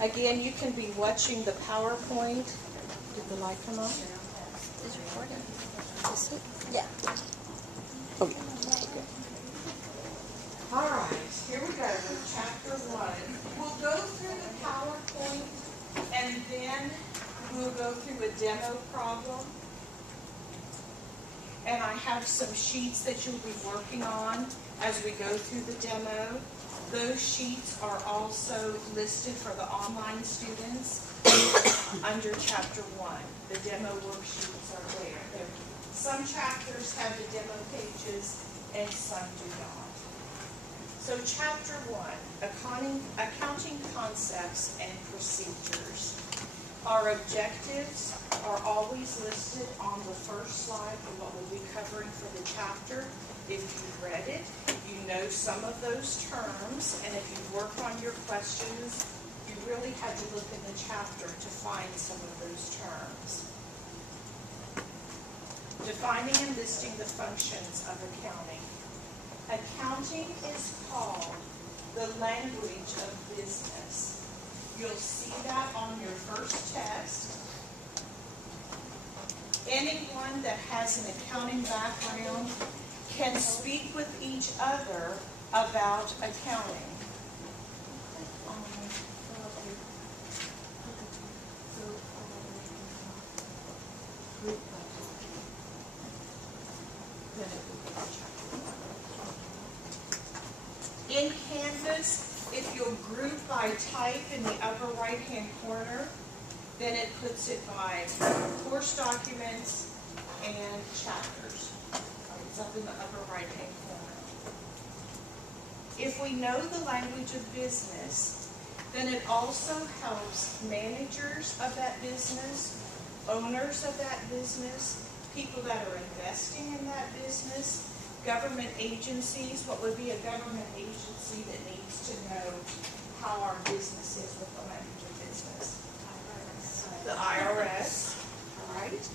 Again, you can be watching the PowerPoint. Did the light come on? It's recording. Is it? Yeah. Okay. Okay. All right, here we go with chapter 1. We'll go through the PowerPoint and then we'll go through a demo problem. And I have some sheets that you'll be working on as we go through the demo. Those sheets are also listed for the online students under chapter 1. The demo worksheets are there. Some chapters have the demo pages and some do not. So chapter 1, accounting concepts and procedures. Our objectives are always listed on the first slide for what we'll be covering for the chapter. If you've read it, you know some of those terms, and if you work on your questions, you really had to look in the chapter to find some of those terms. Defining and listing the functions of accounting. Accounting is called the language of business. You'll see that on your first test. Anyone that has an accounting background can speak with each other about accounting. In Canvas, if you'll group by type in the upper right-hand corner, then it puts it by course documents and chapters. It's up in the upper right-hand corner. If we know the language of business, then it also helps managers of that business, owners of that business, people that are investing in that business, government agencies. What would be a government agency that needs to know how our business is with the language of business? The IRS, right?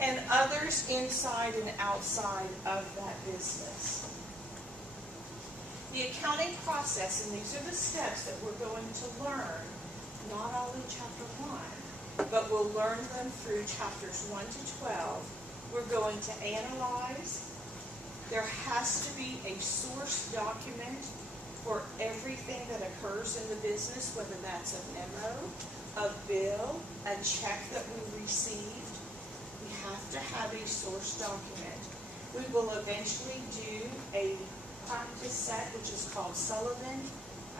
And others inside and outside of that business. The accounting process, and these are the steps that we're going to learn, not all in chapter 1, but we'll learn them through chapters 1 to 12. We're going to analyze. There has to be a source document for everything that occurs in the business, whether that's a memo, a bill, a check that we received. We have to have a source document. We will eventually do a practice set, which is called Sullivan.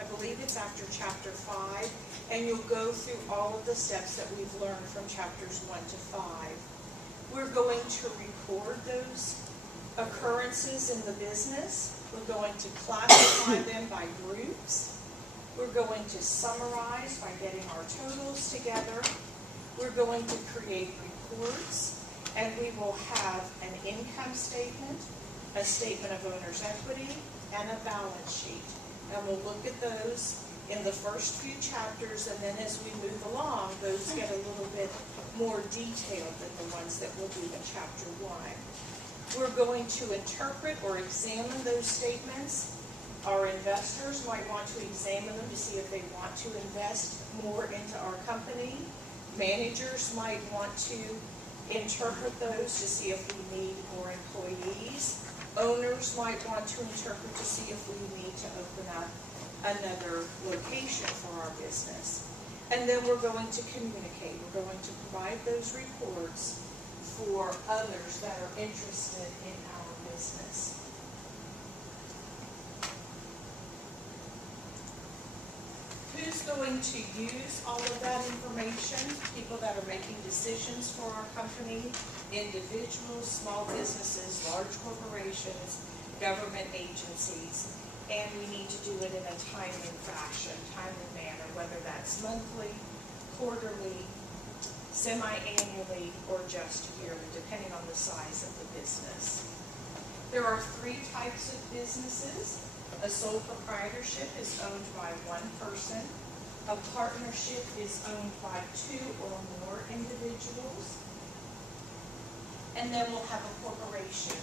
I believe it's after chapter 5, and you'll go through all of the steps that we've learned from chapters 1 to 5. We're going to record those occurrences in the business. We're going to classify them by groups. We're going to summarize by getting our totals together. We're going to create reports, and we will have an income statement, a statement of owner's equity, and a balance sheet. And we'll look at those in the first few chapters, and then as we move along, those get a little bit more detailed than the ones that we'll do in chapter 1. We're going to interpret or examine those statements. Our investors might want to examine them to see if they want to invest more into our company. Managers might want to interpret those to see if we need more employees. Owners might want to interpret to see if we need to open up another location for our business. And then we're going to communicate. We're going to provide those reports for others that are interested in our business. Who's going to use all of that information? People that are making decisions for our company, individuals, small businesses, large corporations, government agencies, and we need to do it in a timely fashion, timely manner, whether that's monthly, quarterly, semi-annually, or just yearly, depending on the size of the business. There are 3 types of businesses. A sole proprietorship is owned by one person. A partnership is owned by 2 or more individuals. And then we'll have a corporation.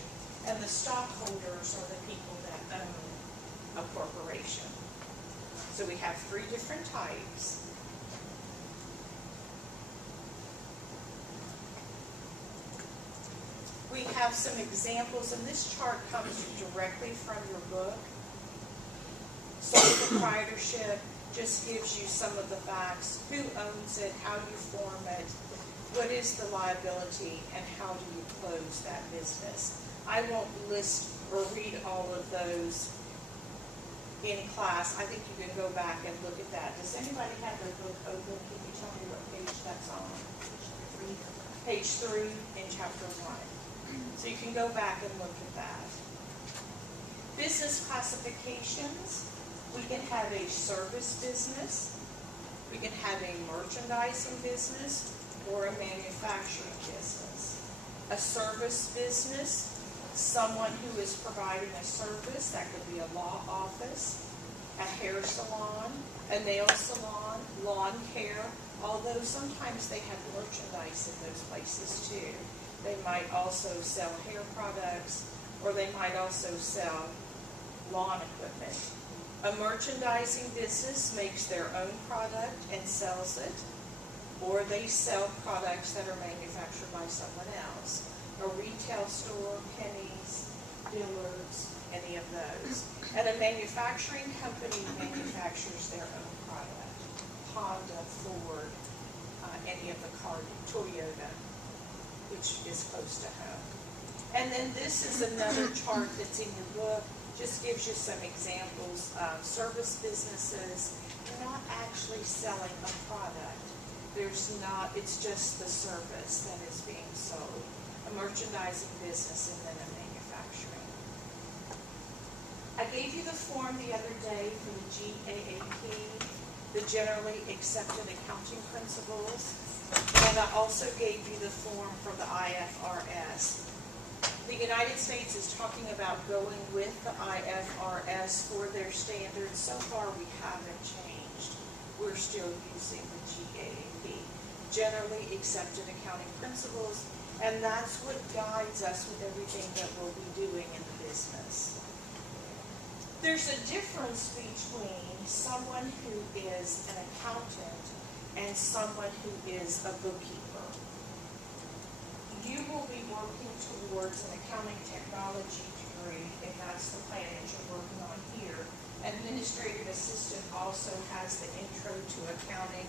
And the stockholders are the people that own a corporation. So we have 3 different types. have some examples, and this chart comes directly from your book. Sole proprietorship just gives you some of the facts: who owns it, how you form it, what is the liability, and how do you close that business. I won't list or read all of those in class. I think you can go back and look at that. Does anybody have their book open? Can you tell me what page that's on? Page 3 in chapter 1. So you can go back and look at that. Business classifications. We can have a service business, we can have a merchandising business, or a manufacturing business. A service business, someone who is providing a service. That could be a law office, a hair salon, a nail salon, lawn care, although sometimes they have merchandise in those places too. They might also sell hair products, or they might also sell lawn equipment. A merchandising business makes their own product and sells it, or they sell products that are manufactured by someone else. A retail store, Penny's, Dillard's, any of those. And a manufacturing company manufactures their own product. Honda, Ford, any of the car, Toyota, which is close to home. And then this is another chart that's in your book. Just gives you some examples of service businesses. You're not actually selling a product. It's just the service that is being sold. A merchandising business and then a manufacturing. I gave you the form the other day for the GAAP, the Generally Accepted Accounting Principles, and I also gave you the form for the IFRS. The United States is talking about going with the IFRS for their standards. So far, we haven't changed. We're still using the GAAP, Generally Accepted Accounting Principles, and that's what guides us with everything that we'll be doing in the business. There's a difference between someone who is an accountant and someone who is a bookkeeper. You will be working towards an accounting technology degree, and that's the plan that you're working on here. Administrative assistant also has the intro to accounting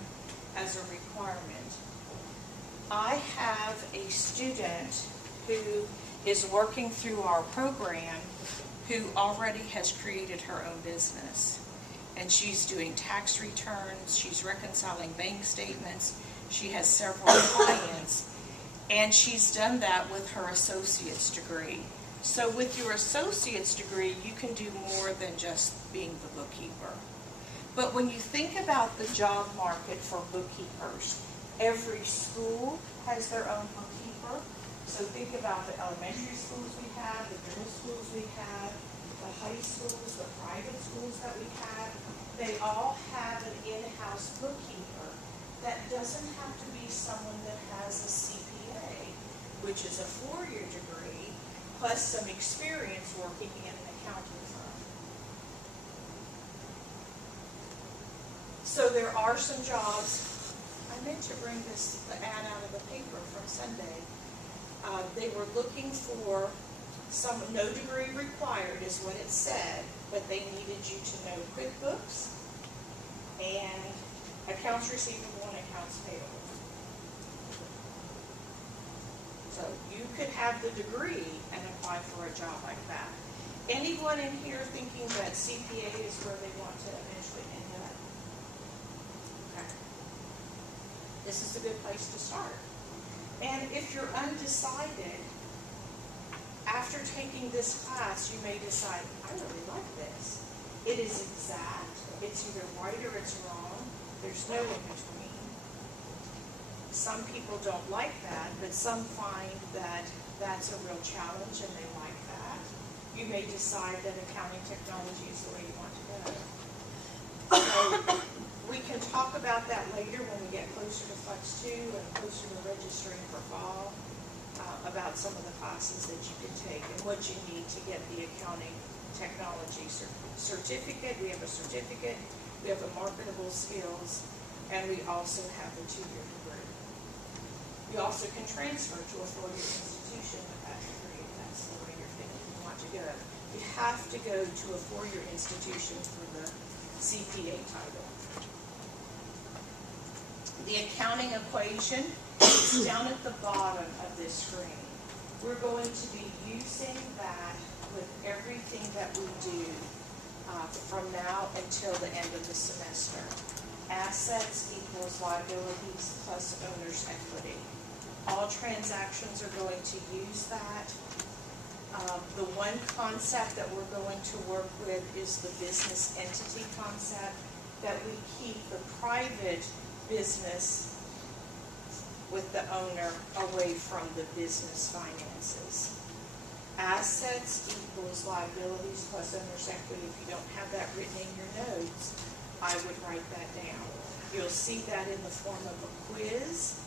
as a requirement. I have a student who is working through our program who already has created her own business. And she's doing tax returns, she's reconciling bank statements, she has several clients. And she's done that with her associate's degree. So with your associate's degree, you can do more than just being the bookkeeper. But when you think about the job market for bookkeepers, every school has their own bookkeeper. So think about the elementary schools we have, the middle schools we have, the high schools, the private schools that we have. They all have an in-house bookkeeper. That doesn't have to be someone that has a CPA, which is a 4-year degree, plus some experience working in an accounting firm. So there are some jobs. I meant to bring the ad out of the paper from Sunday. They were looking for no degree required is what it said, but they needed you to know QuickBooks and accounts receivable and accounts payable. So you could have the degree and apply for a job like that. Anyone in here thinking that CPA is where they want to eventually end up? Okay. This is a good place to start. And if you're undecided, after taking this class, you may decide, I really like this. It is exact. It's either right or it's wrong. There's no in between. Some people don't like that, but some find that that's a real challenge and they like that. You may decide that accounting technology is the way you want to go. So we can talk about that later when we get closer to Flex 2 and closer to registering for fall, about some of the classes that you can take and what you need to get the accounting technology certificate. We have a certificate, we have a marketable skills, and we also have a 2-year degree. You also can transfer to a 4-year institution with that degree. go. You have to go to a four-year institution for the CPA title. The accounting equation is down at the bottom of this screen. We're going to be using that with everything that we do from now until the end of the semester. Assets equals liabilities plus owner's equity. All transactions are going to use that. The one concept that we're going to work with is the business entity concept, that we keep the private business with the owner away from the business finances. Assets equals liabilities plus owner's equity. If you don't have that written in your notes, I would write that down. You'll see that in the form of a quiz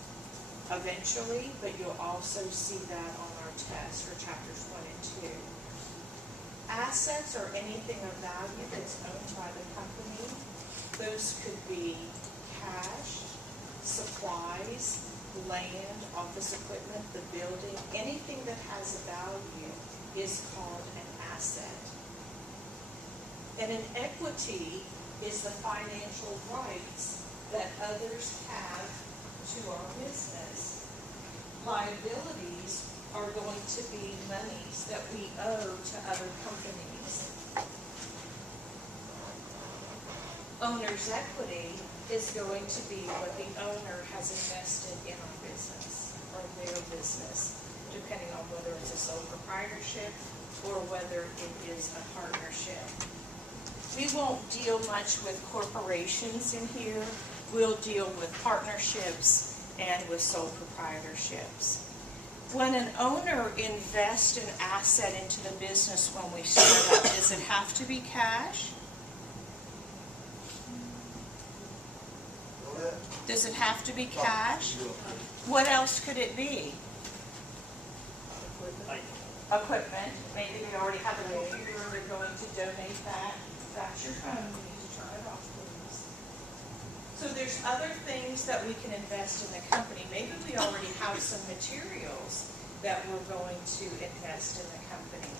eventually, but you'll also see that on our test for chapters 1 and 2. Assets are anything of value that's owned by the company. Those could be cash, supplies, land, office equipment, the building. Anything that has a value is called an asset. And an equity is the financial rights that others have to our business. Liabilities are going to be monies that we owe to other companies. Owner's equity is going to be what the owner has invested in our business or their business, depending on whether it's a sole proprietorship or whether it is a partnership. We won't deal much with corporations in here. We'll deal with partnerships and with sole proprietorships. When an owner invests an asset into the business when we start out, does it have to be cash? Does it have to be cash? What else could it be? Equipment. Maybe they already have a computer, they're going to donate that. That's your phone. You need to turn it off, please. So there's other things that we can invest in the company. Maybe we already have some materials that we're going to invest in the company.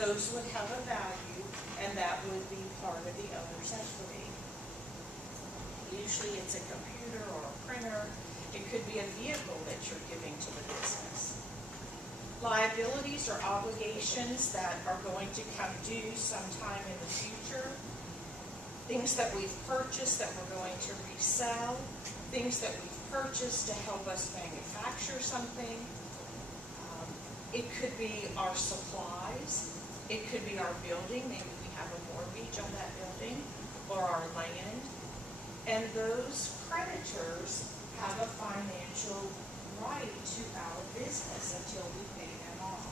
Those would have a value, and that would be part of the owner's equity. Usually it's a computer or a printer. It could be a vehicle that you're giving to the business. Liabilities are obligations that are going to come due sometime in the future. Things that we've purchased that we're going to resell. Things that we've purchased to help us manufacture something. It could be our supplies. It could be our building. Maybe we have a mortgage on that building or our land. And those creditors have a financial right to our business until we pay them off.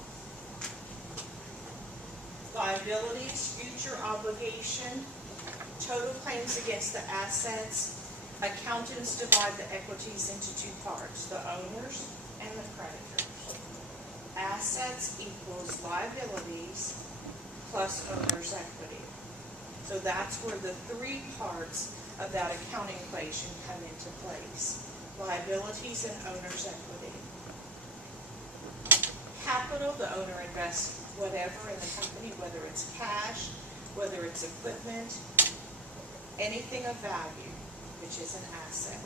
Liabilities, future obligation, total claims against the assets. Accountants divide the equities into two parts, the owners and the creditors. Assets equals liabilities plus owner's equity. So that's where the three parts of that accounting equation come into place. Liabilities and owner's equity. Capital, the owner invests whatever in the company, whether it's cash, whether it's equipment, anything of value, which is an asset.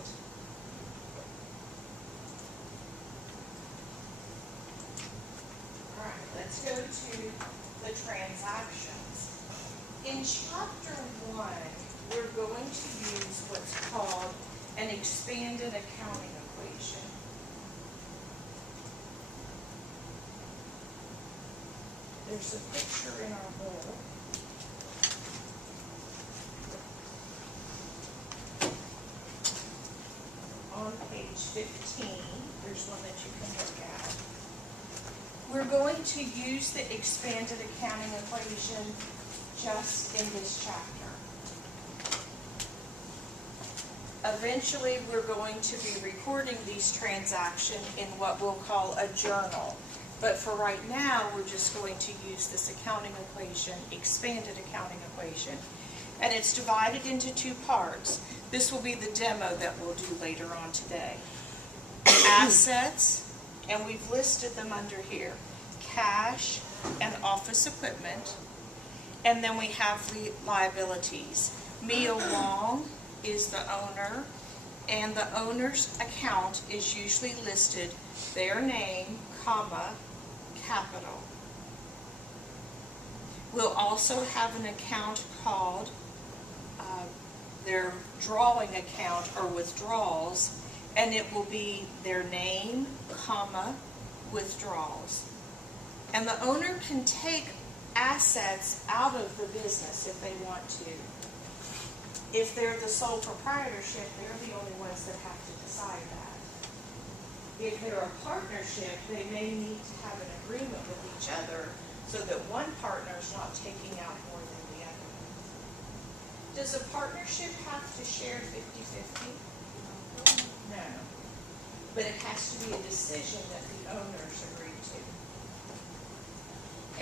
All right, let's go to the transactions. In chapter 1, we're going to use what's called an expanded accounting equation. There's a picture in our book. On page 15, there's one that you can look at. We're going to use the expanded accounting equation just in this chapter. Eventually, we're going to be recording these transactions in what we'll call a journal. But for right now, we're just going to use this accounting equation, expanded accounting equation. And it's divided into two parts. This will be the demo that we'll do later on today. Assets, and we've listed them under here. cash and office equipment. And then we have the liabilities. Mia Wong is the owner, and the owner's account is usually listed their name, comma, capital. We'll also have an account called their drawing account or withdrawals, and it will be their name, comma, withdrawals. And the owner can take assets out of the business if they want to. If they're the sole proprietorship, they're the only ones that have to decide that. If they're a partnership, they may need to have an agreement with each other so that one partner's not taking out more than the other. Does a partnership have to share 50-50? No. But it has to be a decision that the owners agree to.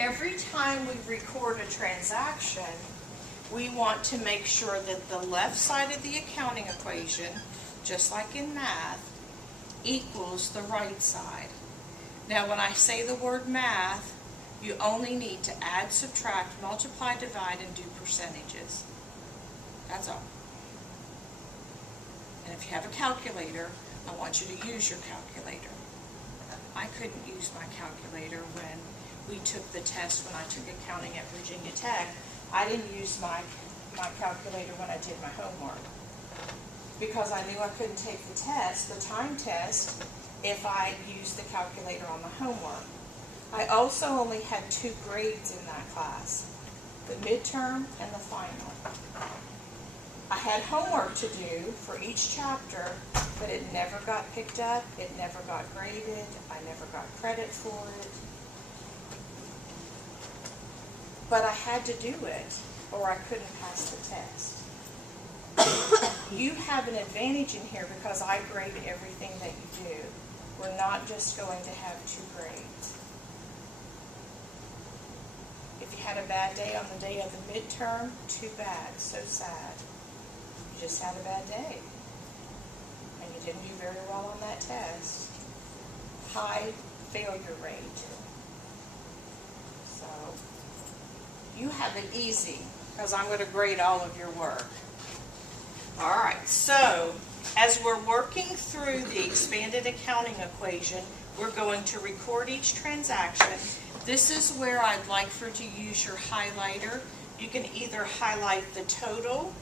Every time we record a transaction, we want to make sure that the left side of the accounting equation, just like in math, equals the right side. Now, when I say the word math, you only need to add, subtract, multiply, divide, and do percentages. That's all. And if you have a calculator, I want you to use your calculator. I couldn't use my calculator when we took the test when I took accounting at Virginia Tech. I didn't use my calculator when I did my homework because I knew I couldn't take the test, the time test, if I used the calculator on my homework. I also only had 2 grades in that class, the midterm and the final. I had homework to do for each chapter, but it never got picked up, it never got graded, I never got credit for it. But I had to do it, or I couldn't pass the test. You have an advantage in here because I grade everything that you do. We're not just going to have 2 grades. If you had a bad day on the day of the midterm, too bad, so sad. You just had a bad day. And you didn't do very well on that test. High failure rate. So, you have it easy because I'm going to grade all of your work. All right, so as we're working through the expanded accounting equation, we're going to record each transaction. This is where I'd like for you to use your highlighter. You can either highlight the total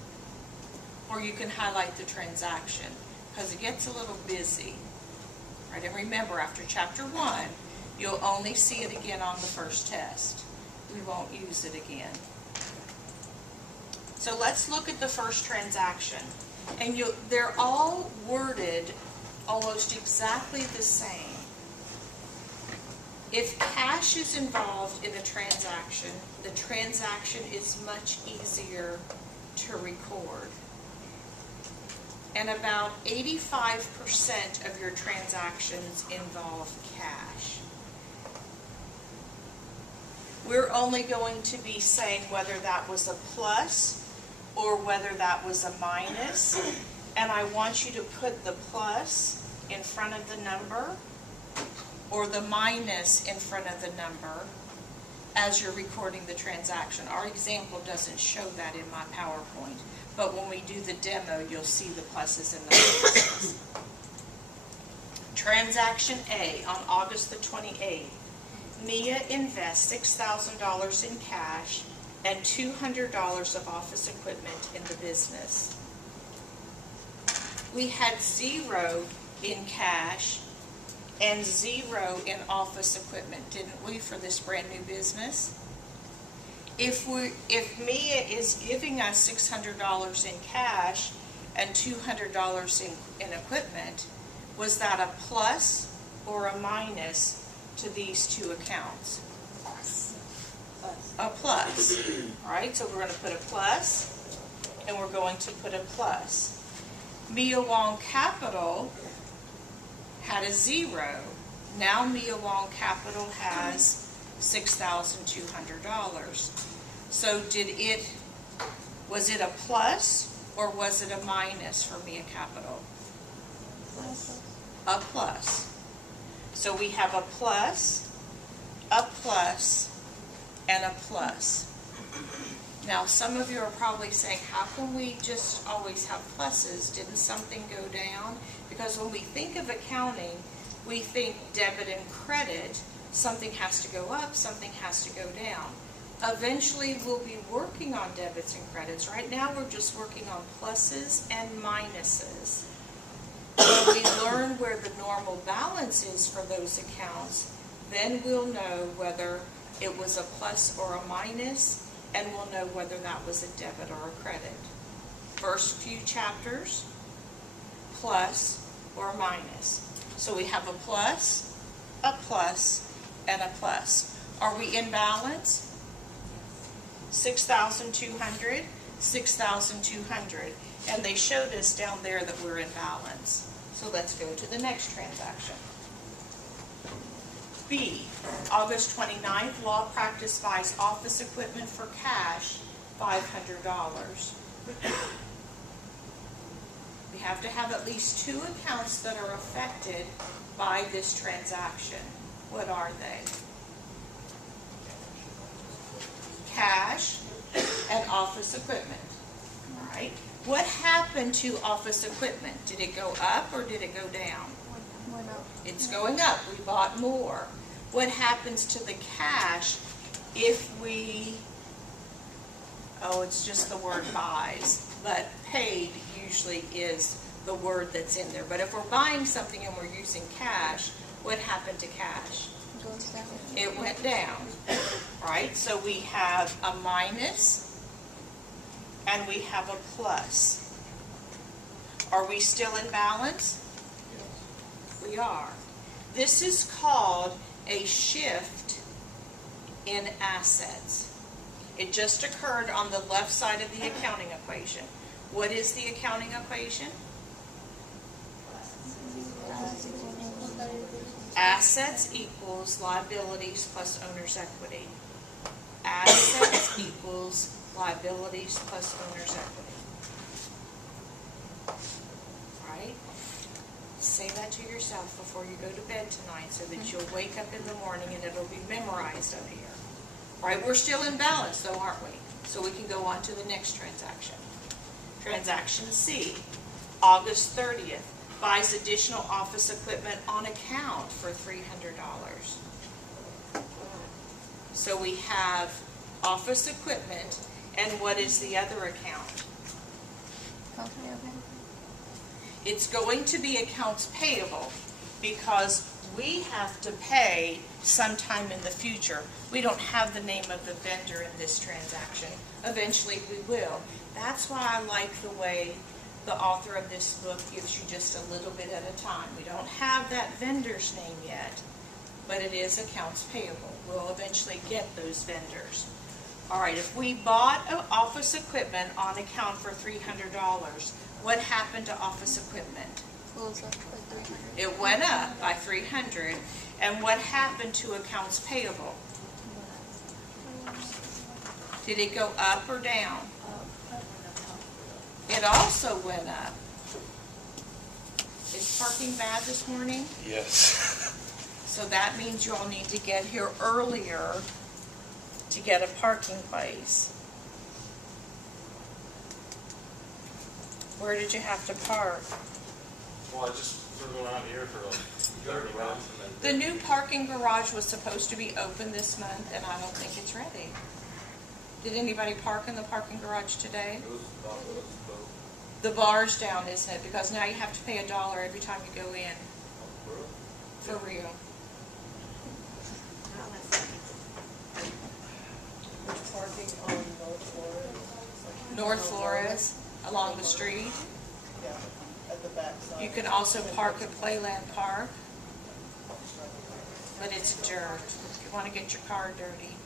or you can highlight the transaction because it gets a little busy. All right, and remember, after chapter 1, you'll only see it again on the first test. We won't use it again. So let's look at the first transaction. And they're all worded almost exactly the same. If cash is involved in a transaction, the transaction is much easier to record. And about 85% of your transactions involve cash. We're only going to be saying whether that was a plus or whether that was a minus. And I want you to put the plus in front of the number or the minus in front of the number as you're recording the transaction. Our example doesn't show that in my PowerPoint, but when we do the demo, you'll see the pluses and the minuses. Transaction A on August the 28th. Mia invests $6,000 in cash and $200 of office equipment in the business. We had 0 in cash and 0 in office equipment, didn't we, for this brand new business? If Mia is giving us $600 in cash and $200 in equipment, was that a plus or a minus to these 2 accounts? A plus. All right, so we're going to put a plus, and we're going to put a plus. Mia Wong Capital had a 0. Now Mia Wong Capital has $6,200. So was it a plus or was it a minus for Mia Capital? A plus. So we have a plus, a plus, and a plus. Now, some of you are probably saying, how can we just always have pluses? Didn't something go down? Because when we think of accounting, we think debit and credit. Something has to go up, something has to go down. Eventually, we'll be working on debits and credits. Right now, we're just working on pluses and minuses. When we learn where the normal balance is for those accounts, then we'll know whether it was a plus or a minus, and we'll know whether that was a debit or a credit. First few chapters, plus or minus. So we have a plus, and a plus. Are we in balance? 6,200, 6,200. And they showed us down there that we're in balance. So let's go to the next transaction. B, August 29th, Law Practice buys office equipment for cash, $500. We have to have at least two accounts that are affected by this transaction. What are they? Cash and office equipment. All right. What happened to office equipment? Did it go up or did it go down? Went up. It's going up. We bought more. What happens to the cash if we, it's just the word buys, but paid usually is the word that's in there. But if we're buying something and we're using cash, what happened to cash? Goes down. It went down, right? So we have a minus and we have a plus. Are we still in balance? We are. This is called a shift in assets. It just occurred on the left side of the accounting equation. What is the accounting equation? Assets equals liabilities plus owner's equity. Assets equals liabilities plus owner's equity. Right? Say that to yourself before you go to bed tonight so that you'll wake up in the morning and it'll be memorized up here. Right? We're still in balance though, aren't we? So we can go on to the next transaction. Transaction C, August 30th. Buys additional office equipment on account for $300. So we have office equipment, and what is the other account? It's going to be accounts payable because we have to pay sometime in the future. We don't have the name of the vendor in this transaction. Eventually we will. That's why I like the way the author of this book gives you just a little bit at a time. We don't have that vendor's name yet, but it is accounts payable. We'll eventually get those vendors. All right, if we bought office equipment on account for $300, what happened to office equipment? Goes up by 300. It went up by $300. And what happened to accounts payable? Did it go up or down? It also went up. Is parking bad this morning? Yes. So that means you all need to get here earlier to get a parking place. Where did you have to park? Well, I just threw around here for like 30 minutes. The new parking garage was supposed to be open this month, and I don't think it's ready. Did anybody park in the parking garage today? The bar's down, isn't it? Because now you have to pay $1 every time you go in. For real. Parking on North Flores. North Flores, along the street. Yeah, at the back side. You can also park at Playland Park, but it's dirt. If you want to get your car dirty,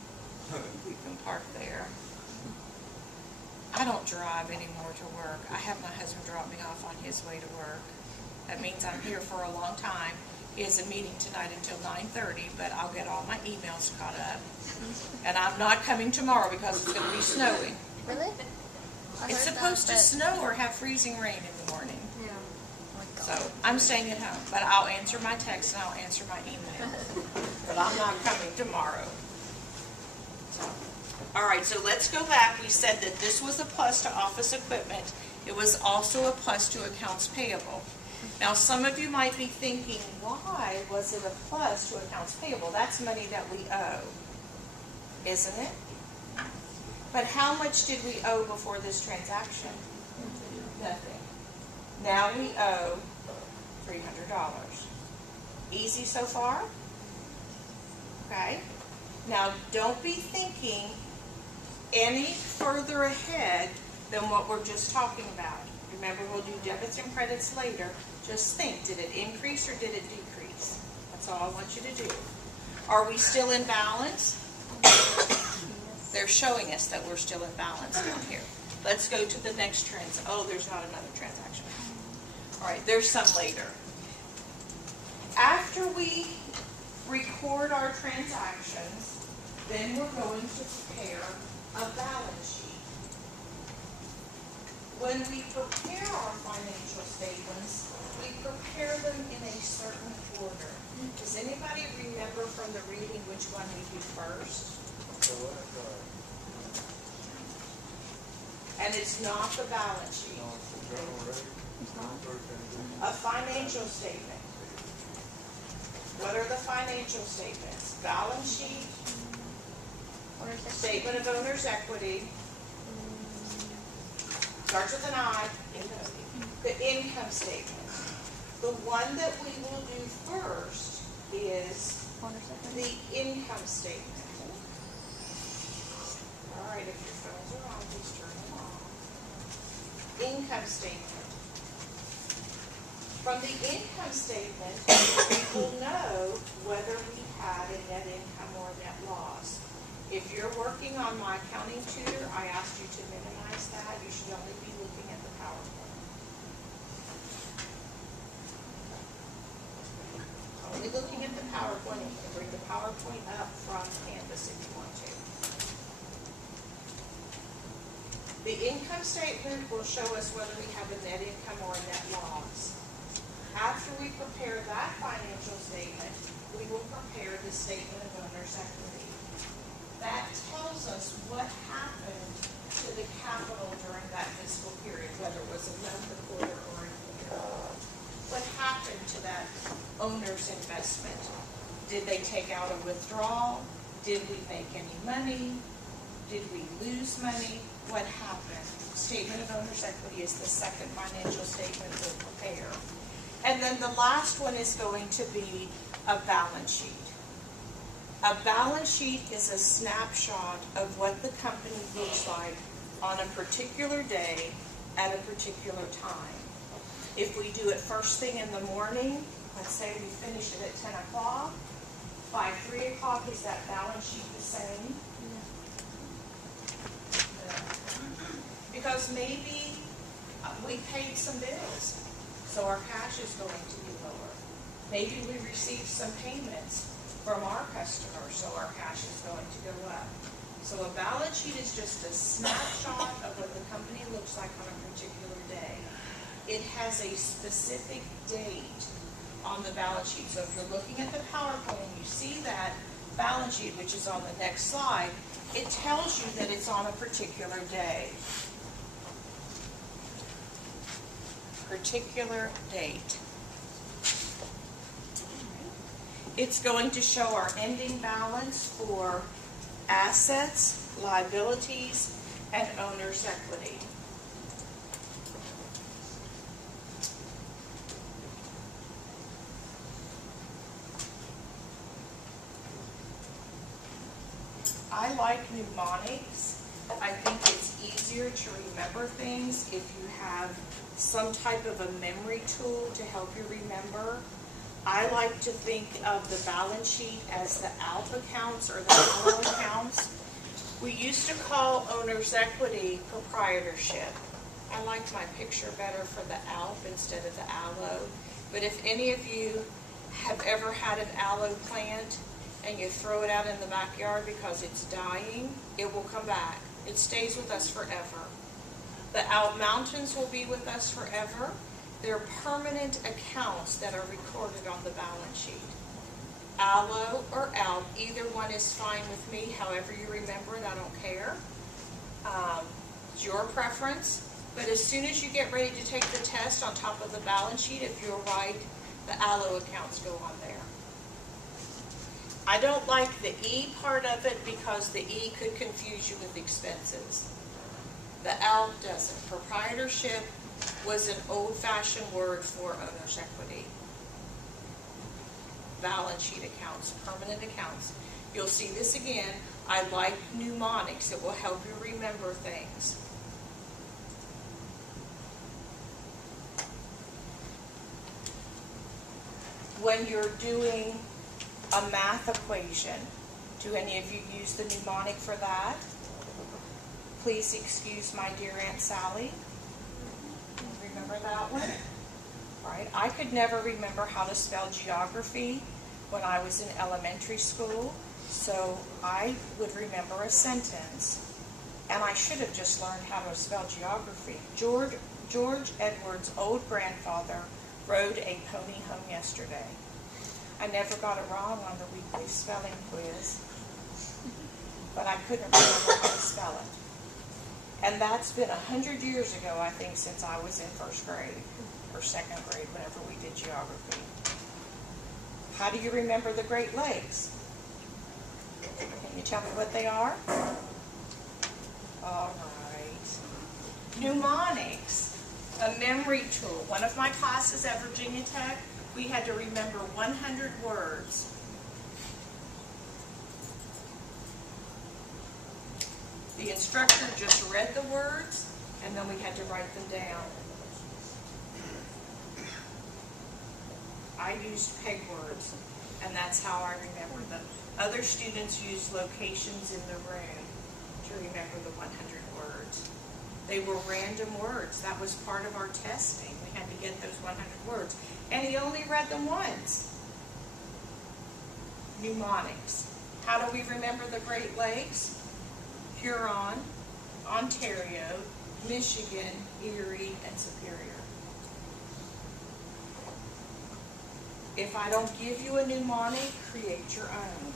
you can park there. I don't drive anymore to work. I have my husband drop me off on his way to work. That means I'm here for a long time. He has a meeting tonight until 9:30, but I'll get all my emails caught up. And I'm not coming tomorrow because it's going to be snowing. Really? It's supposed to snow or have freezing rain in the morning. Yeah. So I'm staying at home, but I'll answer my text and I'll answer my email. But I'm not coming tomorrow. So, all right, so let's go back. We said that this was a plus to office equipment. It was also a plus to accounts payable. Now, some of you might be thinking, why was it a plus to accounts payable? That's money that we owe, isn't it? But how much did we owe before this transaction? Nothing. Now we owe $300. Easy so far? Okay. Now, don't be thinking any further ahead than what we're just talking about. Remember, we'll do debits and credits later. Just think, did it increase or did it decrease? That's all I want you to do. Are we still in balance? They're showing us that we're still in balance down here. Let's go to the next oh, there's not another transaction. All right, there's some later. After we record our transactions, then we're going to prepare a balance sheet. When we prepare our financial statements, we prepare them in a certain order. Does anybody remember from the reading which one we do first? And it's not the balance sheet. A financial statement. What are the financial statements? Balance sheet, statement of owner's equity, starts with an I, the income statement. The one that we will do first is the income statement. All right, if your phones are on, please turn them off. Income statement. From the income statement, we will know whether we had a net income or a net loss. If you're working on my accounting tutor, I asked you to minimize that. You should only be looking at the PowerPoint. Only looking at the PowerPoint. You can bring the PowerPoint up from Canvas if you want to. The income statement will show us whether we have a net income or a net loss. After we prepare that financial statement, we will prepare the statement of owner's equity. That tells us what happened to the capital during that fiscal period, whether it was a month, a quarter, or a year. What happened to that owner's investment? Did they take out a withdrawal? Did we make any money? Did we lose money? What happened? Statement of owner's equity is the second financial statement we'll prepare. And then the last one is going to be a balance sheet. A balance sheet is a snapshot of what the company looks like on a particular day at a particular time. If we do it first thing in the morning, let's say we finish it at 10 o'clock, by 3 o'clock, is that balance sheet the same? Because maybe we paid some bills, so our cash is going to be lower. Maybe we received some payments from our customers, so our cash is going to go up. So a balance sheet is just a snapshot of what the company looks like on a particular day. It has a specific date on the balance sheet. So if you're looking at the PowerPoint and you see that balance sheet, which is on the next slide, it tells you that it's on a particular day. Particular date. It's going to show our ending balance for assets, liabilities, and owner's equity. I like mnemonics. I think it's easier to remember things if you have some type of a memory tool to help you remember. I like to think of the balance sheet as the ALP accounts or the ALO accounts. We used to call owner's equity proprietorship. I liked my picture better for the ALP instead of the ALO. But if any of you have ever had an ALO plant and you throw it out in the backyard because it's dying, it will come back. It stays with us forever. The ALP mountains will be with us forever, They're permanent accounts that are recorded on the balance sheet. Allo or ALP, either one is fine with me, however you remember it, I don't care. It's your preference, but as soon as you get ready to take the test on top of the balance sheet, if you're right, the Allo accounts go on there. I don't like the E part of it because the E could confuse you with expenses. The ALP doesn't. Proprietorship was an old-fashioned word for owner's equity. Balance sheet accounts, permanent accounts. You'll see this again. I like mnemonics. It will help you remember things. When you're doing a math equation, do any of you use the mnemonic for that? Please excuse my dear Aunt Sally. Remember that one? Right? I could never remember how to spell geography when I was in elementary school, so I would remember a sentence. And I should have just learned how to spell geography. George Edwards' old grandfather rode a pony home yesterday. I never got it wrong on the weekly spelling quiz, but I couldn't remember how to spell it. And that's been 100 years ago, I think, since I was in first grade or second grade, whenever we did geography. How do you remember the Great Lakes? Can you tell me what they are? All right. Mnemonics, a memory tool. One of my classes at Virginia Tech, we had to remember 100 words. The instructor just read the words, and then we had to write them down. I used peg words, and that's how I remember them. Other students used locations in the room to remember the 100 words. They were random words. That was part of our testing. We had to get those 100 words. And he only read them once. Mnemonics. How do we remember the Great Lakes? Huron, Ontario, Michigan, Erie, and Superior. If I don't give you a mnemonic, create your own.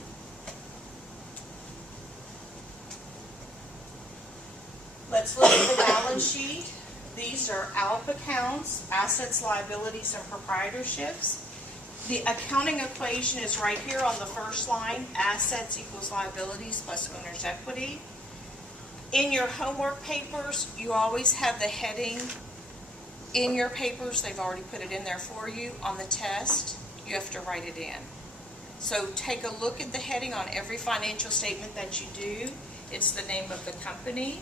Let's look at the balance sheet. These are ALP accounts, assets, liabilities, and proprietorships. The accounting equation is right here on the first line. Assets equals liabilities plus owner's equity. In your homework papers, you always have the heading in your papers. They've already put it in there for you. On the test, you have to write it in. So take a look at the heading on every financial statement that you do. It's the name of the company.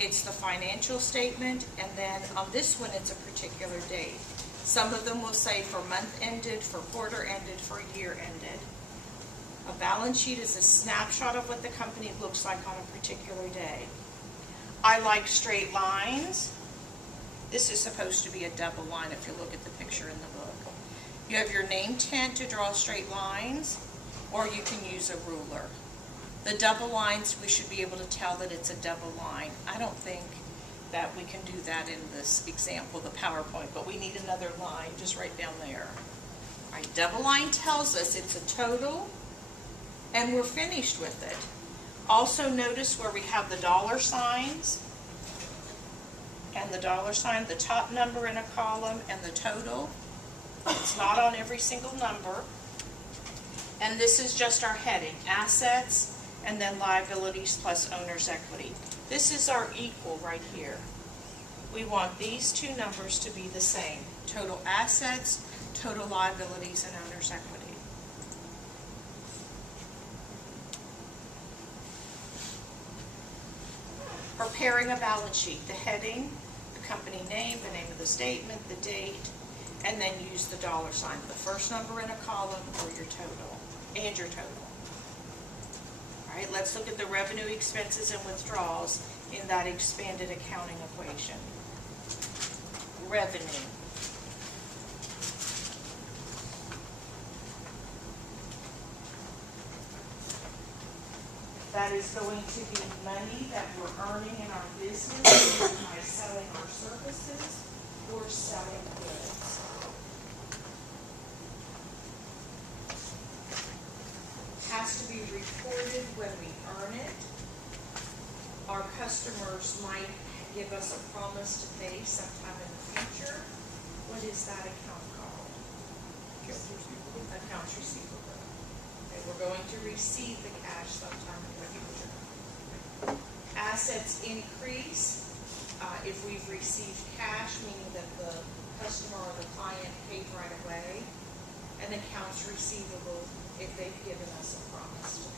It's the financial statement, and then on this one, it's a particular date. Some of them will say for month ended, for quarter ended, for year ended. A balance sheet is a snapshot of what the company looks like on a particular day. I like straight lines. This is supposed to be a double line if you look at the picture in the book. You have your name tent to draw straight lines, or you can use a ruler. The double lines, we should be able to tell that it's a double line. I don't think that we can do that in this example, the PowerPoint, but we need another line just right down there. All right, double line tells us it's a total, and we're finished with it. Also notice where we have the dollar signs, and the dollar sign, the top number in a column, and the total. It's not on every single number. And this is just our heading, assets, and then liabilities plus owner's equity. This is our equal right here. We want these two numbers to be the same. Total assets, total liabilities, and owner's equity. Preparing a balance sheet, the heading, the company name, the name of the statement, the date, and then use the dollar sign, the first number in a column or your total, and your total. All right, let's look at the revenue, expenses, and withdrawals in that expanded accounting equation. Revenue. That is going to be money that we're earning in our business either by selling our services or selling goods. when we earn it. Our customers might give us a promise to pay sometime in the future. What is that account called? Accounts receivable. Okay, we're going to receive the cash sometime in the future. Assets increase if we've received cash, meaning that the customer or the client paid right away. And accounts receivable if they've given us a promise to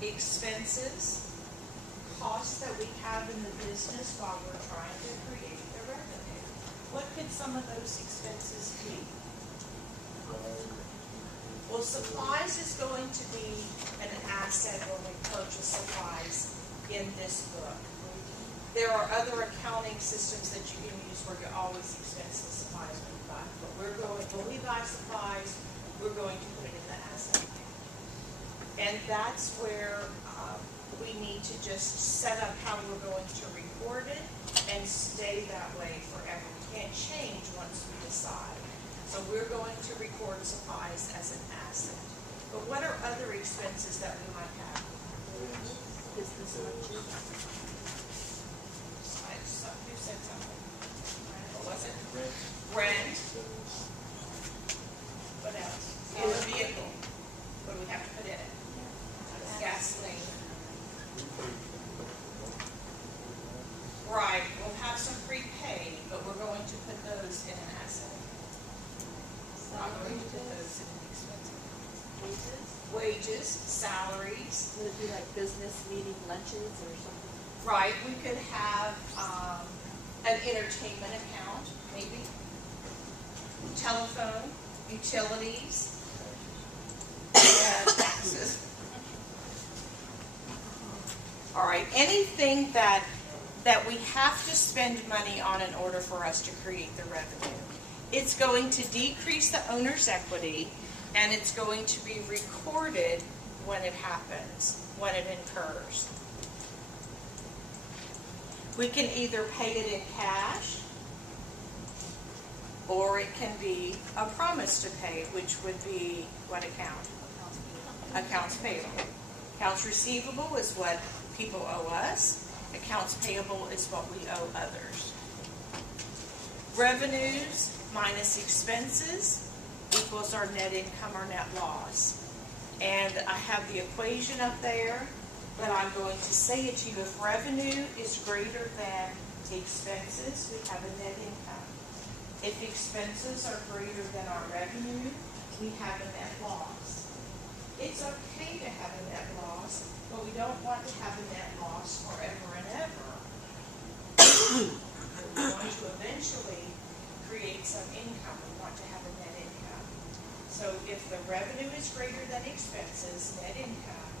pay. Expenses, costs that we have in the business while we're trying to create the revenue. What could some of those expenses be? Well, supplies is going to be an asset when we purchase supplies in this book. There are other accounting systems that you can use where you always expense the supplies when you buy. But when we buy supplies, we're going to put it in the asset account. And that's where we need to just set up how we're going to record it and stay that way forever. We can't change once we decide. So we're going to record supplies as an asset. But what are other expenses that we might have? Business lunches. Who said something? What was it? Rent. What else? In the vehicle. What do we have to put in it? Gasoline. Right, we'll have some prepaid, but we're going to put those in an asset. We're not going to put those in an expense. Wages, salaries. Would it be like business meeting lunches or something? Right, we could have an entertainment account, maybe. Telephone, utilities, and taxes. All right, anything that we have to spend money on in order for us to create the revenue. It's going to decrease the owner's equity, and it's going to be recorded when it happens, when it incurs. We can either pay it in cash, or it can be a promise to pay, which would be what account? Accounts payable. Accounts receivable is what people owe us. Accounts payable is what we owe others. Revenues minus expenses equals our net income or net loss. And I have the equation up there, but I'm going to say it to you. If revenue is greater than expenses, we have a net income. If expenses are greater than our revenue, we have a net loss. It's okay to have a net loss, but we don't want to have a net loss forever and ever. We want to eventually create some income. We want to have a net income. So if the revenue is greater than expenses, net income,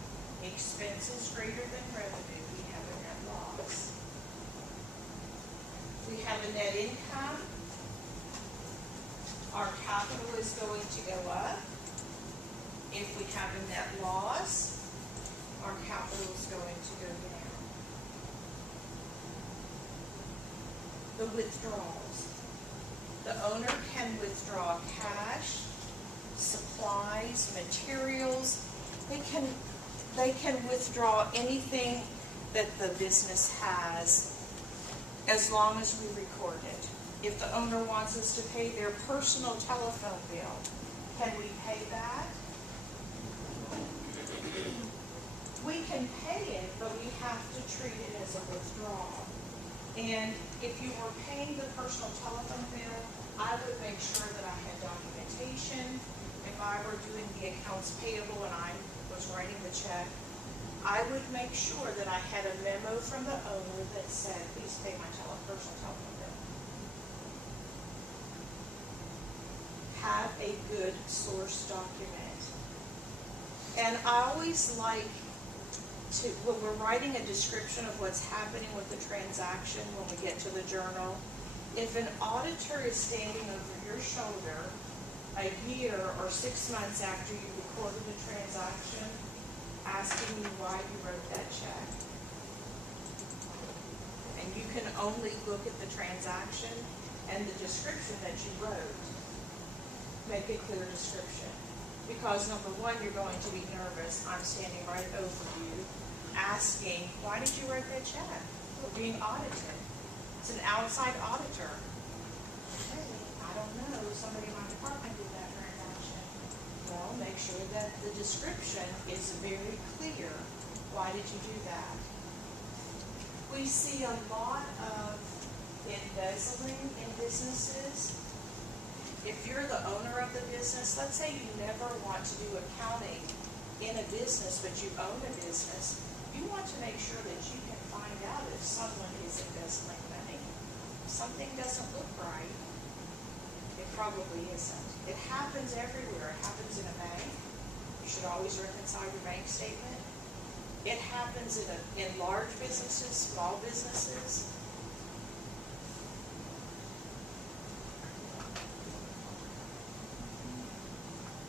expenses greater than revenue, we have a net loss. We have a net income. Our capital is going to go up. If we have a net loss, our capital is going to go down. The withdrawals. The owner can withdraw cash, supplies, materials. They can withdraw anything that the business has as long as we record it. If the owner wants us to pay their personal telephone bill, can we pay that? We can pay it, but we have to treat it as a withdrawal. And if you were paying the personal telephone bill, I would make sure that I had documentation. If I were doing the accounts payable and I was writing the check, I would make sure that I had a memo from the owner that said, please pay my personal telephone bill. Have a good source document. And I always like to, when we're writing a description of what's happening with the transaction when we get to the journal, if an auditor is standing over your shoulder a year or 6 months after you recorded a transaction, asking you why you wrote that check, and you can only look at the transaction and the description that you wrote, make a clear description. Because number one, you're going to be nervous. I'm standing right over you, asking, why did you write that check? We're being audited. It's an outside auditor. Hey, I don't know, somebody in my department did that transaction. Well, make sure that the description is very clear. Why did you do that? We see a lot of embezzling in businesses. If you're the owner of the business, let's say you never want to do accounting in a business, but you own a business, you want to make sure that you can find out if someone is embezzling money. If something doesn't look right, it probably isn't. It happens everywhere. It happens in a bank. You should always reconcile your bank statement. It happens in large businesses, small businesses.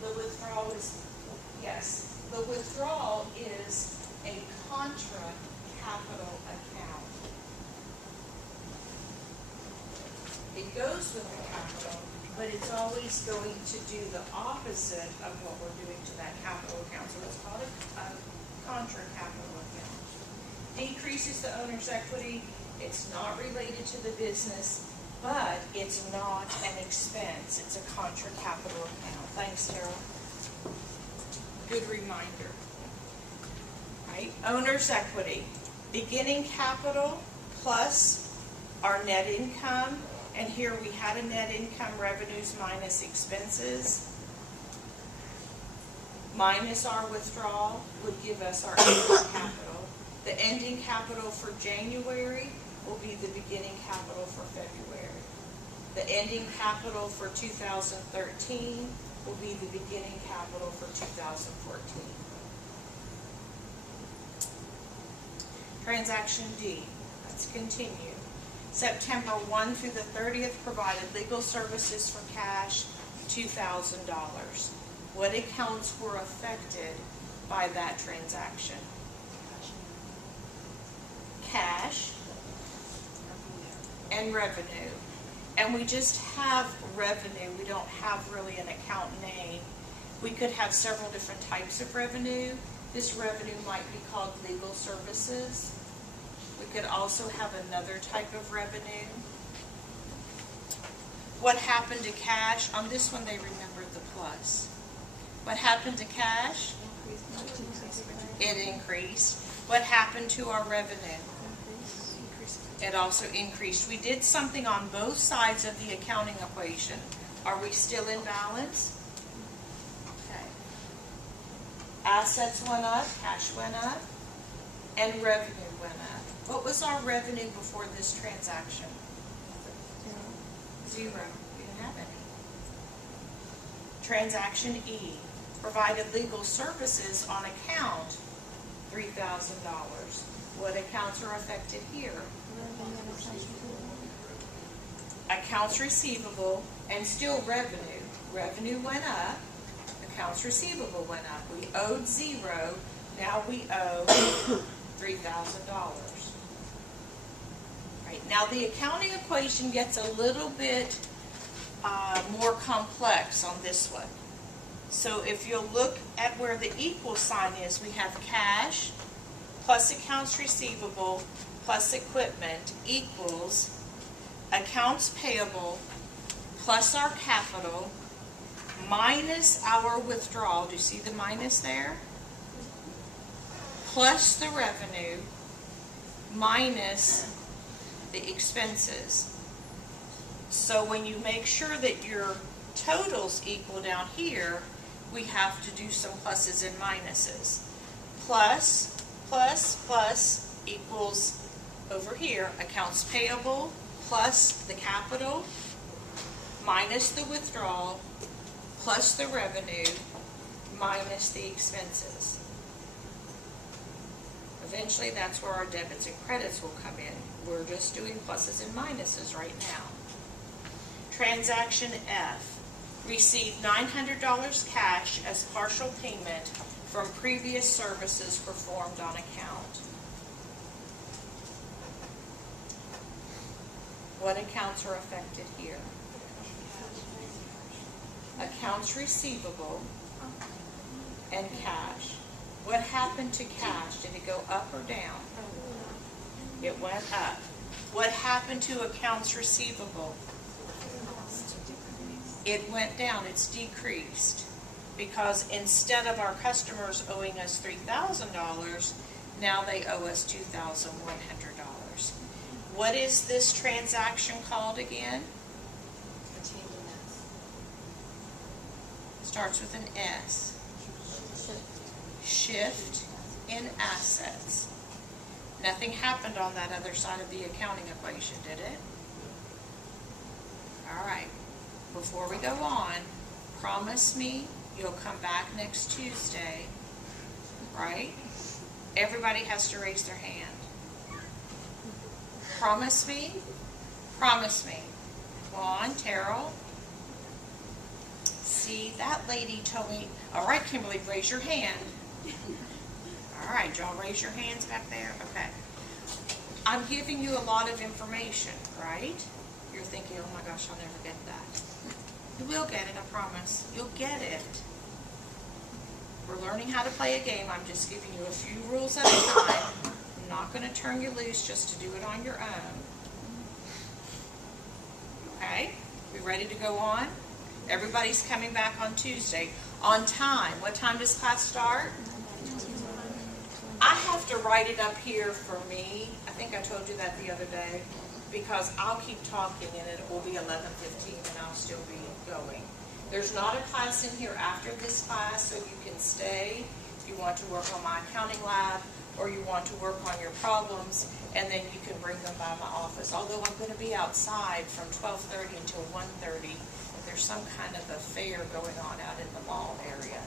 The withdrawal is, yes, the withdrawal is a contra capital account. It goes with the capital, but it's always going to do the opposite of what we're doing to that capital account. So it's called a contra capital account. Decreases the owner's equity. It's not related to the business, but it's not an expense. It's a contra capital account. Thanks, Tara. Good reminder. Right? Owner's equity. Beginning capital plus our net income. And here we had a net income, revenues minus expenses. Minus our withdrawal would give us our ending capital. The ending capital for January will be the beginning capital for February. The ending capital for 2013 will be the beginning capital for 2014. Transaction D, let's continue. September 1 through the 30th provided legal services for cash, $2,000. What accounts were affected by that transaction? Cash and revenue. And we just have revenue. We don't have really an account name. We could have several different types of revenue. This revenue might be called legal services. We could also have another type of revenue. What happened to cash? On this one they remembered the plus. What happened to cash? It increased. What happened to our revenue? It also increased. We did something on both sides of the accounting equation. Are we still in balance? Okay. Assets went up, cash went up, and revenue went up. What was our revenue before this transaction? Zero. We didn't have any. Transaction E. Provided legal services on account, $3,000. What accounts are affected here? Accounts receivable and still revenue. Revenue went up, accounts receivable went up. We owed zero, now we owe $3,000. Right, now the accounting equation gets a little bit more complex on this one. So if you'll look at where the equal sign is, we have cash plus accounts receivable plus equipment equals accounts payable plus our capital minus our withdrawal. Do you see the minus there? Plus the revenue minus the expenses. So when you make sure that your totals equal down here, we have to do some pluses and minuses. Plus, plus, plus equals over here, accounts payable plus the capital minus the withdrawal plus the revenue minus the expenses. Eventually that's where our debits and credits will come in. We're just doing pluses and minuses right now. Transaction F. Received $900 cash as partial payment from previous services performed on account. What accounts are affected here? Accounts receivable and cash. What happened to cash? Did it go up or down? It went up. What happened to accounts receivable? It went down, it's decreased. Because instead of our customers owing us $3,000, now they owe us $2,100. What is this transaction called again? Starts with an S. Shift in assets. Nothing happened on that other side of the accounting equation, did it? All right. Before we go on, promise me you'll come back next Tuesday, right? Everybody has to raise their hand. Promise me? Promise me. Come on, Terrell. See, that lady told me, all right, Kimberly, raise your hand. All right, y'all raise your hands back there. Okay. I'm giving you a lot of information, right? You're thinking, oh my gosh, I'll never get that. You will get it, I promise. You'll get it. We're learning how to play a game. I'm just giving you a few rules at a time. I'm not going to turn you loose just to do it on your own. Okay? We ready to go on? Everybody's coming back on Tuesday. On time. What time does class start? I have to write it up here for me. I think I told you that the other day. Because I'll keep talking and it will be 11:15 and I'll still be going. There's not a class in here after this class, so you can stay if you want to work on my accounting lab or you want to work on your problems, and then you can bring them by my office. Although I'm going to be outside from 12:30 until 1:30. There's some kind of a fair going on out in the mall area,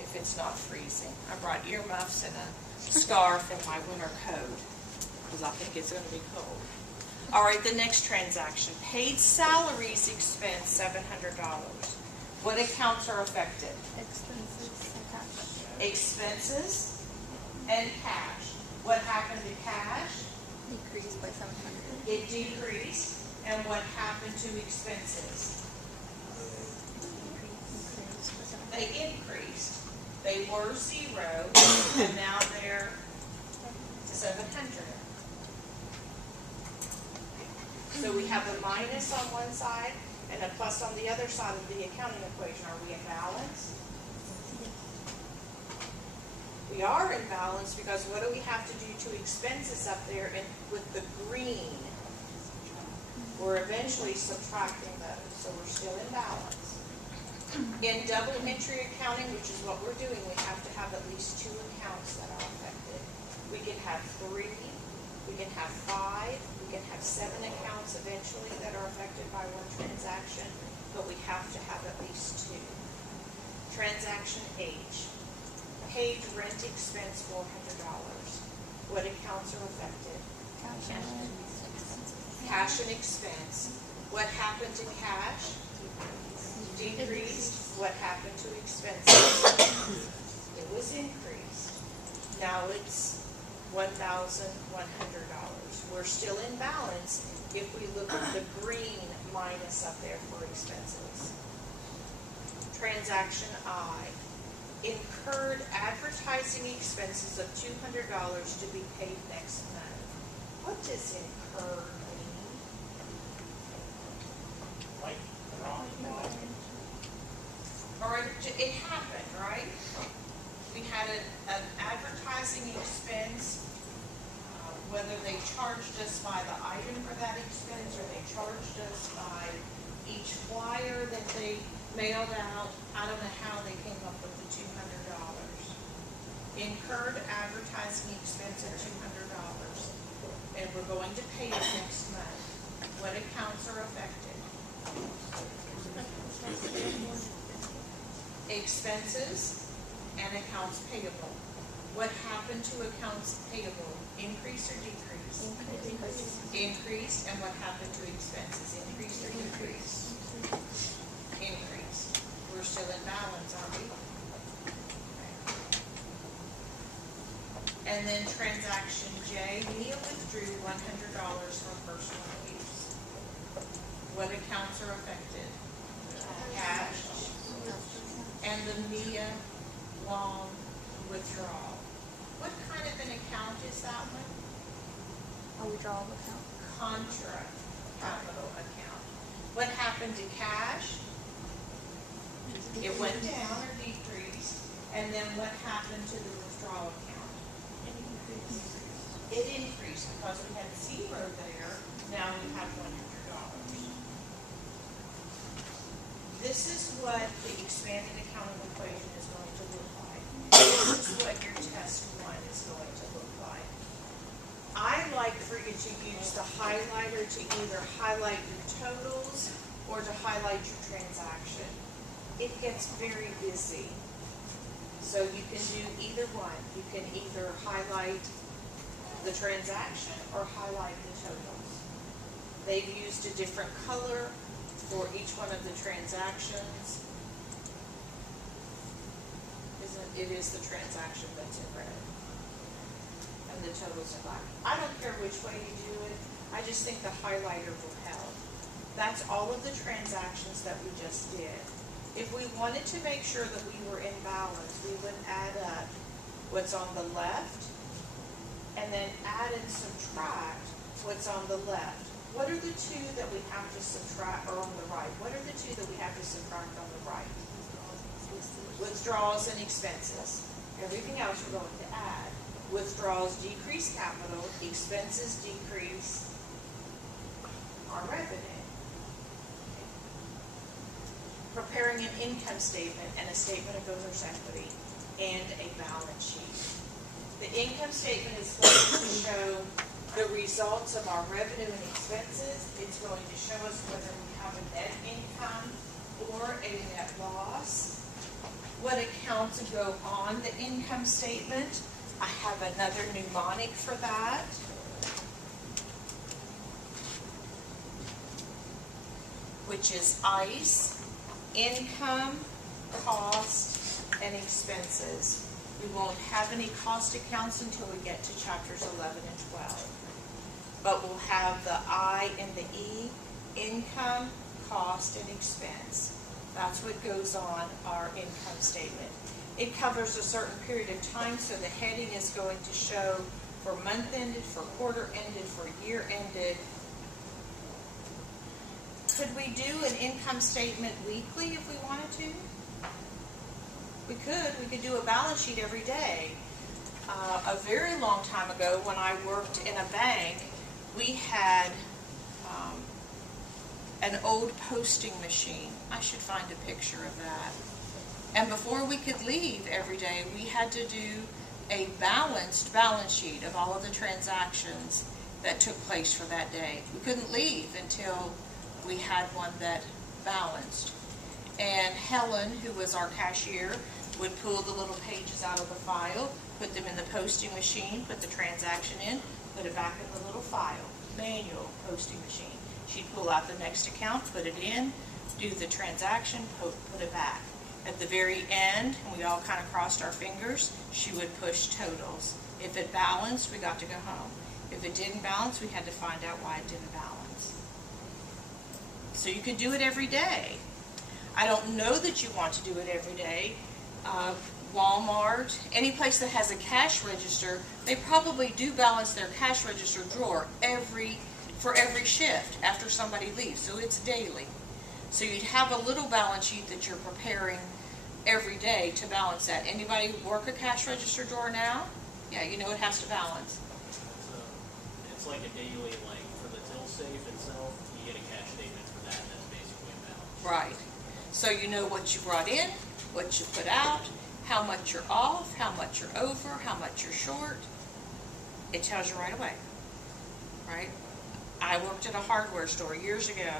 if it's not freezing. I brought earmuffs and a scarf and my winter coat, because I think it's going to be cold. All right, the next transaction. Paid salaries expense, $700. What accounts are affected? Expenses and cash. Expenses and cash. What happened to cash? Decreased by 700. It decreased. And what happened to expenses? Increased by 700. They increased. They were 0, and now they're 700. So we have a minus on one side and a plus on the other side of the accounting equation. Are we in balance? We are in balance because what do we have to do to expenses up there and with the green? We're eventually subtracting those, so we're still in balance. In double entry accounting, which is what we're doing, we have to have at least 2 accounts that are affected. We can have 3, we can have 5, we can have 7 accounts eventually that are affected by one transaction, but we have to have at least 2. Transaction H, paid rent expense $400. What accounts are affected? Cash and expenses. Cash and expense. What happened to cash? Decreased. What happened to expenses? It was increased. Now it's $1,100. We're still in balance if we look at the green minus up there for expenses. Transaction I. Incurred advertising expenses of $200 to be paid next month. What does incurred mean? Like, wrong. Or it happened, right? We had an advertising expense, whether they charged us by the item for that expense or they charged us by each flyer that they mailed out. I don't know how they came up with the $200. Incurred advertising expense of $200. And we're going to pay it next month. What accounts are affected? Expenses and accounts payable. What happened to accounts payable? Increase or decrease? Increase. And what happened to expenses? Increase or decrease? Increase. We're still in balance, aren't we? And then transaction J, Neil withdrew $100 for personal use. What accounts are affected? Cash and the Mia Long withdrawal. What kind of an account is that one? A withdrawal account. Contra capital account. What happened to cash? It went down or decreased, and then what happened to the withdrawal account? It increased because we had zero there, now we have $100. This is what the expanded accounting equation is going to look like. This is what your test one is going to look like. I like for you to use the highlighter to either highlight your totals or to highlight your transaction. It gets very busy. So you can do either one. You can either highlight the transaction or highlight the totals. They've used a different color for each one of the transactions. It is the transaction that's in red. And the totals are black. I don't care which way you do it. I just think the highlighter will help. That's all of the transactions that we just did. If we wanted to make sure that we were in balance, we would add up what's on the left and then add and subtract what's on the left. What are the two that we have to subtract, or on the right? What are the two that we have to subtract on the right? Withdrawals and expenses. Everything else we're going to add. Withdrawals decrease capital, expenses decrease our revenue. Preparing an income statement and a statement of owner's equity and a balance sheet. The income statement is going to show the results of our revenue and expenses. It's going to show us whether we have a net income or a net loss. What accounts go on the income statement. I have another mnemonic for that. Which is ICE. Income, cost, and expenses. We won't have any cost accounts until we get to chapters 11 and 12. But we'll have the I and the E, income, cost, and expense. That's what goes on our income statement. It covers a certain period of time, so the heading is going to show for month ended, for quarter ended, for year ended. Could we do an income statement weekly if we wanted to? We could. We could do a balance sheet every day. A very long time ago when I worked in a bank, we had an old posting machine. I should find a picture of that. And before we could leave every day, we had to do a balanced balance sheet of all of the transactions that took place for that day. We couldn't leave until we had one that balanced. And Helen, who was our cashier, would pull the little pages out of the file, put them in the posting machine, put the transaction in, put it back in the little file, manual posting machine. She'd pull out the next account, put it in, do the transaction, put it back. At the very end, and we all kind of crossed our fingers, she would push totals. If it balanced, we got to go home. If it didn't balance, we had to find out why it didn't balance. So you could do it every day. I don't know that you want to do it every day. Walmart, any place that has a cash register, they probably do balance their cash register drawer for every shift after somebody leaves, so it's daily. So you'd have a little balance sheet that you're preparing every day to balance that. Anybody work a cash register drawer now? Yeah, you know it has to balance. It's like a daily, like for the till safe itself, you get a cash statement for that, and that's basically a balance. Right. So you know what you brought in, what you put out, how much you're off, how much you're over, how much you're short. It tells you right away, right? I worked at a hardware store years ago,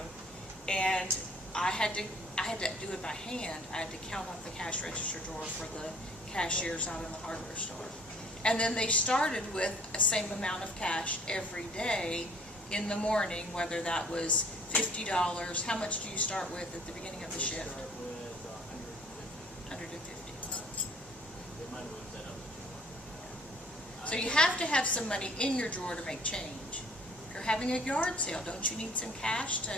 and I had to do it by hand. I had to count up the cash register drawer for the cashiers out in the hardware store. And then they started with the same amount of cash every day in the morning, whether that was $50. How much do you start with at the beginning of the shift? Start with 150. 150. It might have moved that up to 200. So you have to have some money in your drawer to make change. If you're having a yard sale, don't you need some cash to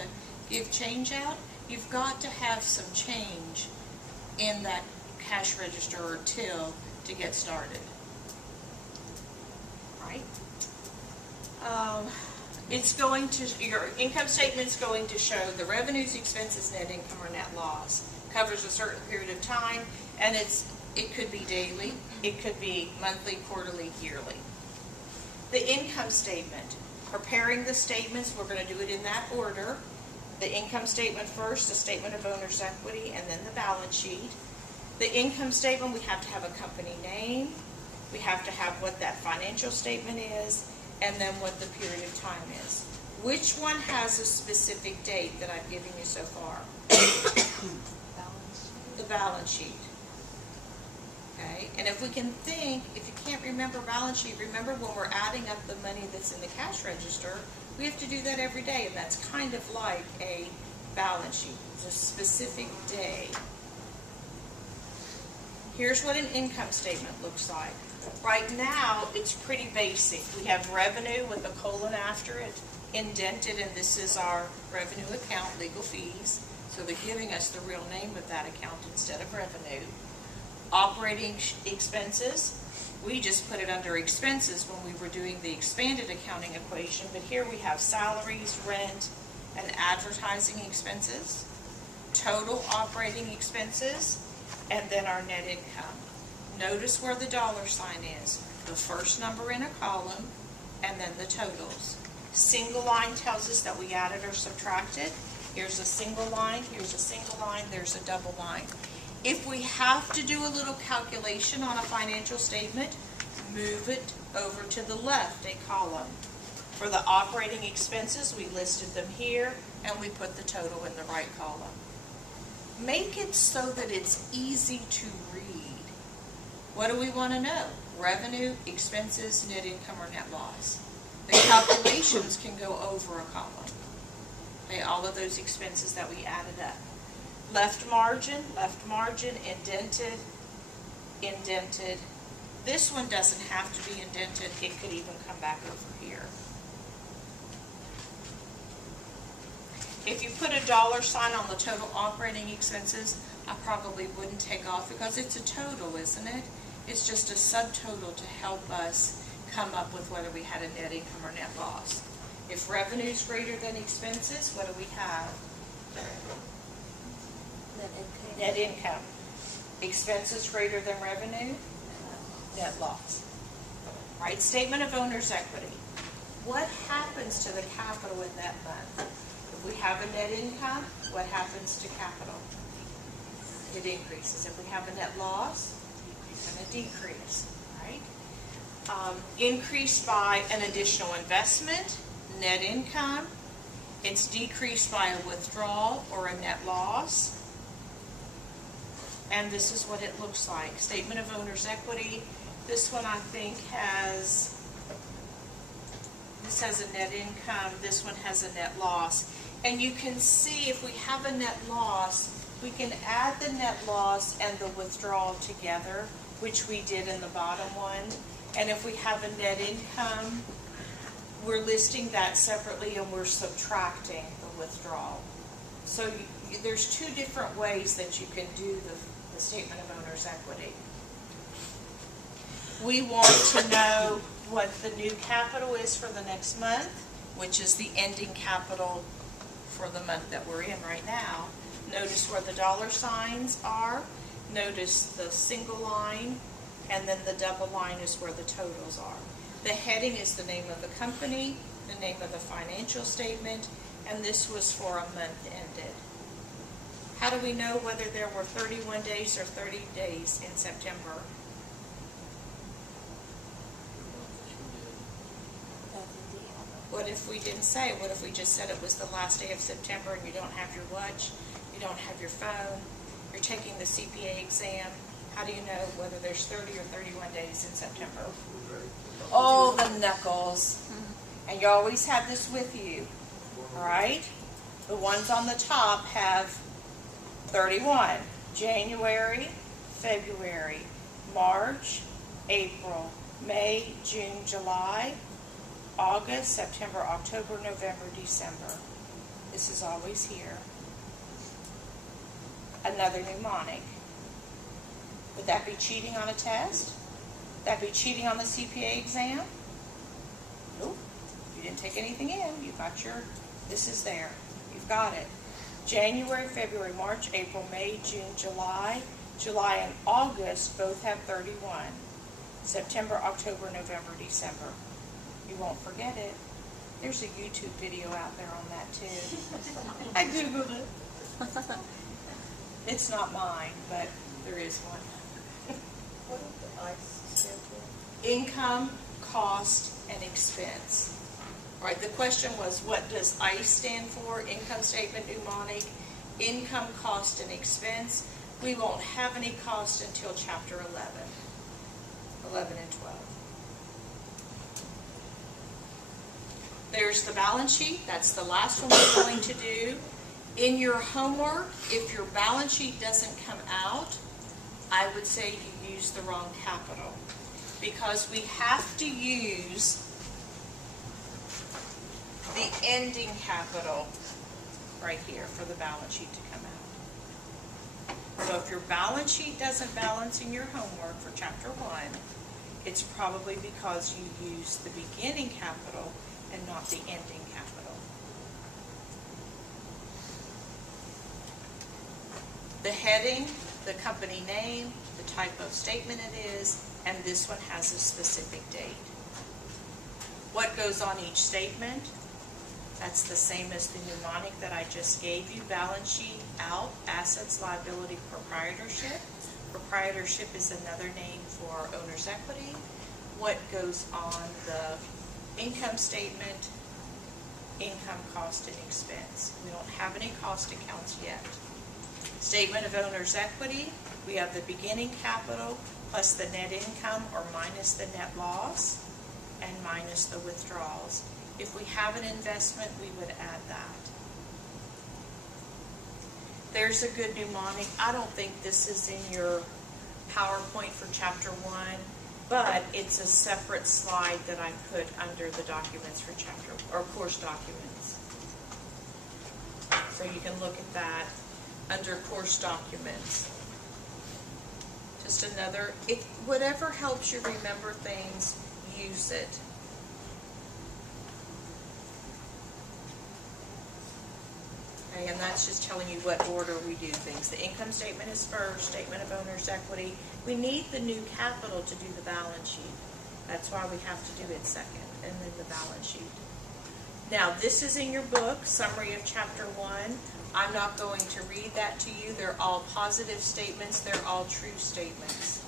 give change out? You've got to have some change in that cash register or till to get started. Right? It's going to, your income statement's going to show the revenues, expenses, net income, or net loss. Covers a certain period of time, and it could be daily, it could be monthly, quarterly, yearly. The income statement, preparing the statements, we're going to do it in that order. The income statement first, the statement of owner's equity, and then the balance sheet. The income statement, we have to have a company name, we have to have what that financial statement is, and then what the period of time is. Which one has a specific date that I've given you so far? The balance sheet. Okay, and if we can think, if you can't remember balance sheet, remember when we're adding up the money that's in the cash register, we have to do that every day, and that's kind of like a balance sheet. It's a specific day. Here's what an income statement looks like. Right now, it's pretty basic. We have revenue with a colon after it, indented, and this is our revenue account, legal fees. So they're giving us the real name of that account instead of revenue. Operating expenses, we just put it under expenses when we were doing the expanded accounting equation, but here we have salaries, rent, and advertising expenses, total operating expenses, and then our net income. Notice where the dollar sign is. The first number in a column, and then the totals. Single line tells us that we added or subtracted. Here's a single line, here's a single line, there's a double line. If we have to do a little calculation on a financial statement, move it over to the left, a column. For the operating expenses, we listed them here, and we put the total in the right column. Make it so that it's easy to read. What do we want to know? Revenue, expenses, net income, or net loss. The calculations can go over a column. Okay, all of those expenses that we added up. Left margin, indented, indented. This one doesn't have to be indented. It could even come back over here. If you put a dollar sign on the total operating expenses, I probably wouldn't take off because it's a total, isn't it? It's just a subtotal to help us come up with whether we had a net income or net loss. If revenue is greater than expenses, what do we have? Net income. Expenses greater than revenue? Net loss. Right? Statement of owner's equity. What happens to the capital in that month? If we have a net income, what happens to capital? It increases. If we have a net loss, it's going to decrease. Right? Increased by an additional investment, net income. It's decreased by a withdrawal or a net loss. And this is what it looks like. Statement of owner's equity. This one I think has, this has a net income. This one has a net loss. And you can see if we have a net loss, we can add the net loss and the withdrawal together, which we did in the bottom one. And if we have a net income, we're listing that separately and we're subtracting the withdrawal. So there's two different ways that you can do the statement of owner's equity. We want to know what the new capital is for the next month, which is the ending capital for the month that we're in right now. Notice where the dollar signs are. Notice the single line, and then the double line is where the totals are. The heading is the name of the company, the name of the financial statement, and this was for a month ended. How do we know whether there were 31 days or 30 days in September? What if we didn't say? What if we just said it was the last day of September and you don't have your watch, you don't have your phone, you're taking the CPA exam? How do you know whether there's 30 or 31 days in September? Oh, the knuckles. And you always have this with you, all right? The ones on the top have 31. January, February, March, April, May, June, July, August, September, October, November, December. This is always here. Another mnemonic. Would that be cheating on a test? That be cheating on the CPA exam? Nope. You didn't take anything in. You got your, this is there. You've got it. January, February, March, April, May, June, July. July and August both have 31. September, October, November, December. You won't forget it. There's a YouTube video out there on that too. I Googled it. It's not mine, but there is one. What does the ICE stand for? Income, cost, and expense. All right, the question was, what does ICE stand for? Income statement, mnemonic, income, cost, and expense. We won't have any cost until chapter 11 and 12. There's the balance sheet. That's the last one we're going to do. In your homework, if your balance sheet doesn't come out, I would say you use the wrong capital, because we have to use the ending capital right here for the balance sheet to come out. So if your balance sheet doesn't balance in your homework for chapter 1, it's probably because you used the beginning capital and not the ending capital. The heading, the company name, the type of statement it is, and this one has a specific date. What goes on each statement? That's the same as the mnemonic that I just gave you. Balance sheet, out, assets, liability, proprietorship. Proprietorship is another name for owner's equity. What goes on the income statement? Income, cost, and expense. We don't have any cost accounts yet. Statement of owner's equity, we have the beginning capital plus the net income or minus the net loss and minus the withdrawals. If we have an investment, we would add that. There's a good mnemonic. I don't think this is in your PowerPoint for chapter 1, but it's a separate slide that I put under the documents for chapter, or course documents. So you can look at that under course documents. Just another, whatever helps you remember things, use it. Okay, and that's just telling you what order we do things. The income statement is first, statement of owner's equity. We need the new capital to do the balance sheet. That's why we have to do it second, and then the balance sheet. Now, this is in your book, summary of chapter 1. I'm not going to read that to you. They're all positive statements. They're all true statements.